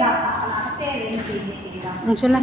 Ang sula.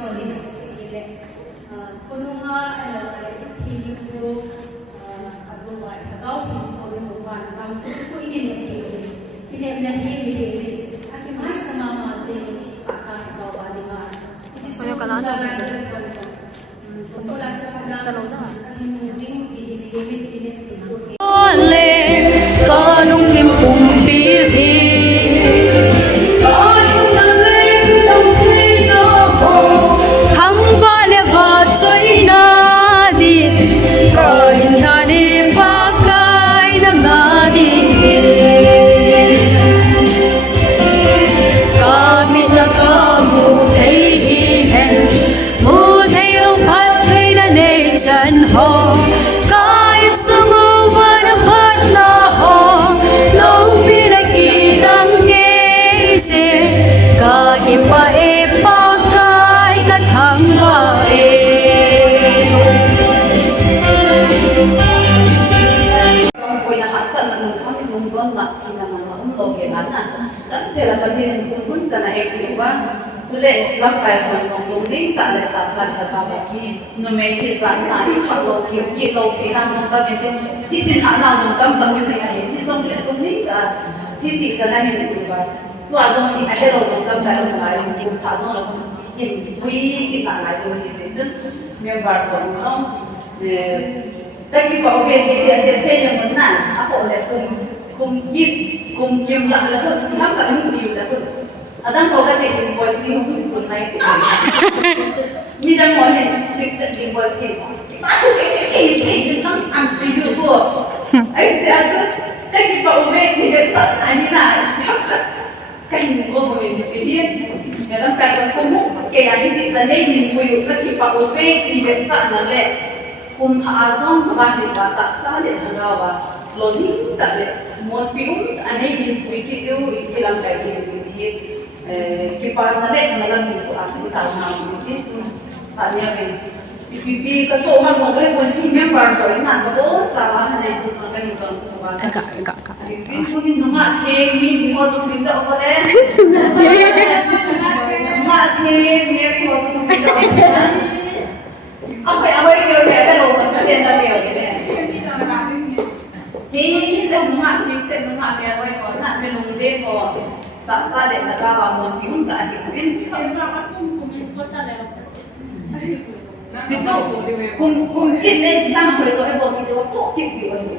soli na chile kununga ano hili ko azuma kau hili ko mo wan kam ko ini na hili aki mai sama ma se asa kau bali ma Ano ka na? lên có lúc kim cùng phía thắng qua lệ và suy na đi có hình ra đi ba cái năm na đi có biết là có mù thấy hẹn mù thấy lúc phát thấy đã nên chân hồ ipa ipa kai ka thang ba Koi na hasan na kami nung don na tina na lo ye na dan se la ka den kun kun chana ek ni ba chule lam kai ko song lung ding ta le ta sa ka ba ba ki no me ki san na ni kha lo ki ye lo ki na nong ta me den isin ha na nong tam tam ni na ye ni song le kun ni ta thi ti chana ni ku baตัวจงที่อาจจะเราจงจำได้ตรงไหนคุณถ้าจงเราเห็นวิ่งที่ไหนตัวนี้ซึ่งมีบางคนต้องแต่ที่บอกว่าเป็นเสียอย่างนั้นน่ะถ้าคนเลยคุมยิบคุมยิมหลังแล้วก็ทำกับยุ่งอยู่แล้วก็อาจารย์บอกว่าเด็กยิมบอยซิ่งคุณไม่ติดมีแต่หมอเห็นจิตจะยิมบอยซิ่งฟ้าทุกสิ่งต้องอันติดอยู่ก็ไอ้เสียจะแต่ที่บอกว่าเป็นเด็กสัตว์อันนี้น่ะทำกับcái mùng cô một nghìn chỉ thiên người ta cần con cung múc kể là những cái vấn đề mình vui rất thì bảo vệ thì việc sẵn là lệ cùng thả xong và thì bà ta xa để thằng nào và lo những tại lệ một biểu anh ấy mình vui cái yêu cái làm cái gì thì cái bà nó lệ mà làm mình của anh cái tạo nào mình biết bạn nhà mình vì cái chỗ mà một cái buồn chi mấy bạn rồi nản nó bố chả bán cái này xuống cái hình tượng của bạn vì tôi nó ngã thêm mi thì họ trong tính động vào đấy ngã thêm mi thì họ trong tính động vào đấy ông phải kêu thế cái đồ mình phải tiền là nhiều cái này thì sẽ nó ngã mi ơi họ ngã mi lùng lên họ tại sao để người ta vào một cái không tại cái bên chỉ cho cùng kiết lên sang hồi rồi bọn mình có kiết kiểu gì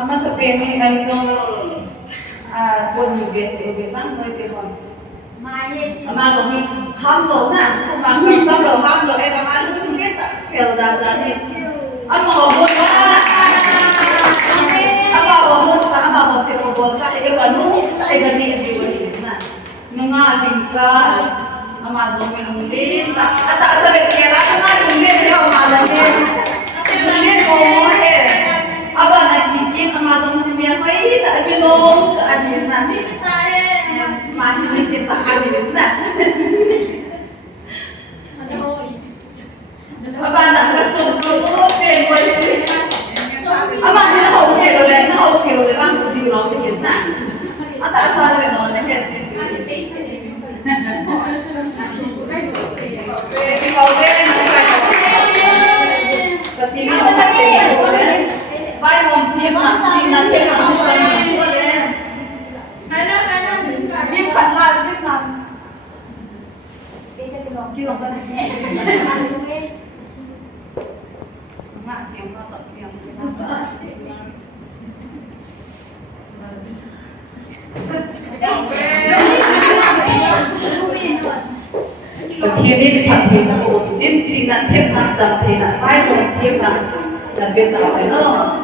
sama seperti yang jong pun Việt Nam hơi tiền còn mà rồi mình ham lỗ nè không bằng mình bắt đầu ham lỗ em ăn không biết tại kiểu là gì ăn bò buồn quá ăn bò buồn sáng bò buồn xịt buồn sáng thì cái nút tại gần địa gì vậy nè nhưng mà mình ra mà rồi mình đi tại sao vậy kia là không ai cùng đi thì họ mà là đi đi ngồi apa nanti kita Amazon punya mai tak belum ke adina ni mana kita adina apa nak masuk dulu pen polisi apa ni nak okey boleh nak okey boleh bang di ulang ni na ada asal ke no ni kan kalau dia seperti ni nak boleh vai một phim là chỉ là thêm là không phải là mua đấy phim khẩn lại phim làm kia lòng cái này mạng tiếng qua tập tiếng thiên đi phật thì nó đến chỉ là thêm là tập thì là vai một thêm là việc tạo cái nó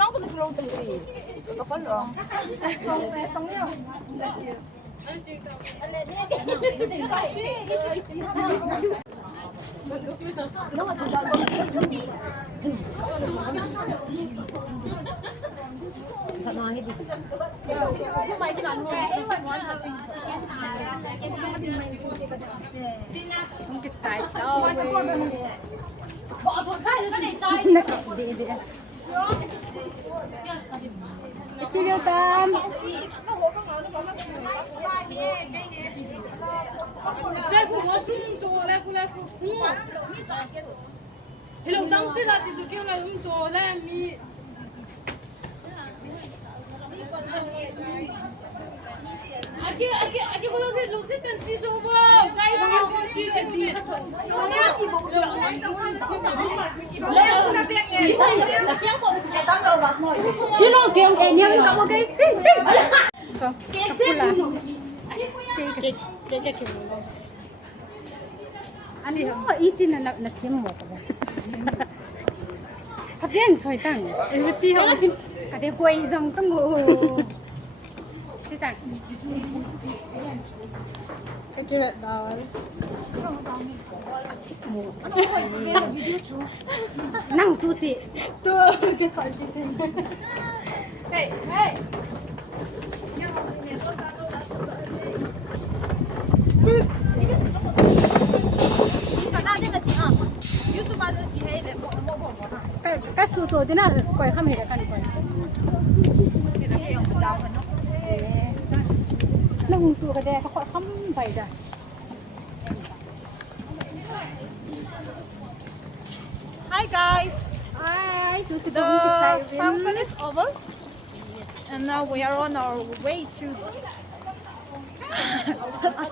น้องก็จะลงตรงนี้ก็ฟันหรอตรงนี้มันกระจายเอาจีเดียวกัน来，我送做来，过来我。你老当时他就是给我们做来米。Aqui quando você tem que se salvar, cai porque você tinha que ir. Sino kaya ang kanya yung kamagay? So, kapula. Ano itin na natim mo ba? Hatian choy tang. Iti ho chim kade koi jong tong go. Sitang. Kaya dawal. Nang tuti. Tu ke khoi ti. Hey, hey. Cái số tuổi thế nào quay không hề là căn quay nó hùng tuổi cái đây có không vậy ra Hi guys, ai tôi chỉ the có function is over and now we are on our way to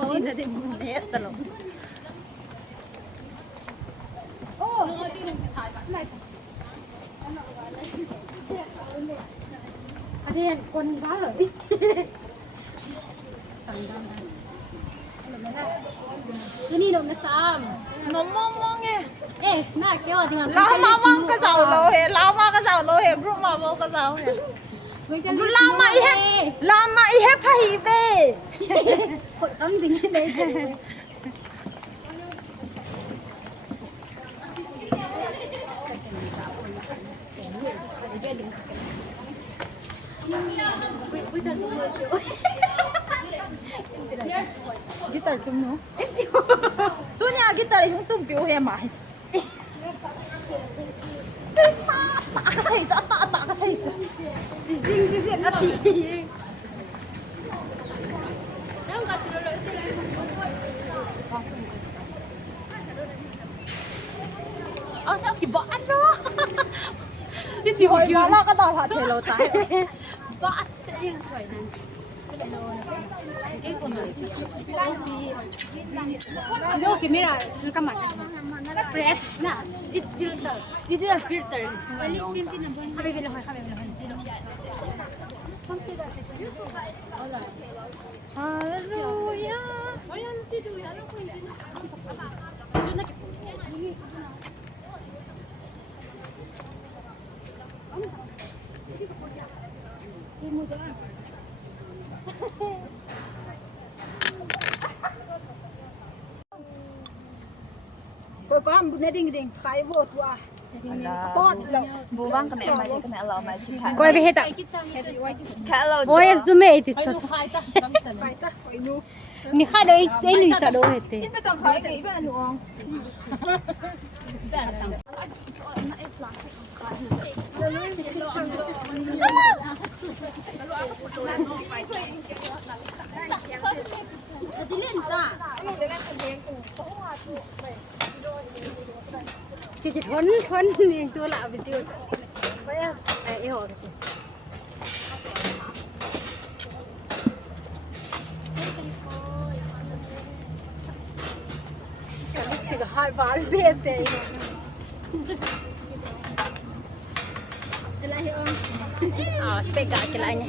China de Munetalo. anh em con giá rồi cái này nó xàm No mong nghe. ê na kêu à chừng Lao ma mong cái giàu lô hè, lao ma cái giàu lô hè, group ma vô cái giàu hè. Lao ma i hết hay về. cột cắm tính đấy Guitar tum no. Tu nhà guitar yung tum biểu hè mãi. Ta cái xây ra, ta cái xây ra. chỉ riêng nó thì sao kì bỏ ăn đó đi tìm Hồi kiểu đó là cái đầu hạt thể lô trái. bỏ ăn sẽ rồi nè Lo que mira, el cámara. Fresh, na, it filter. It is filter. Habibi lo Hallelujah. Cô có một nét đình thái vô tua. Tốt lắm. Bố băng cái này mày cái này là mày chỉ thả. Cô về hết ạ. Hello. Ôi zoom ấy thì cho. Phải ta phải nu. Ni khai đấy ấy lì sao đâu hết thế. Cái tầng phải cái bên nuông. Chị thuần thì tôi lại về tiêu. Vậy à, ấy hỏi cái gì. Cái lipstick hai vál về xe. Cái này ôm. Spek cái lại nhé.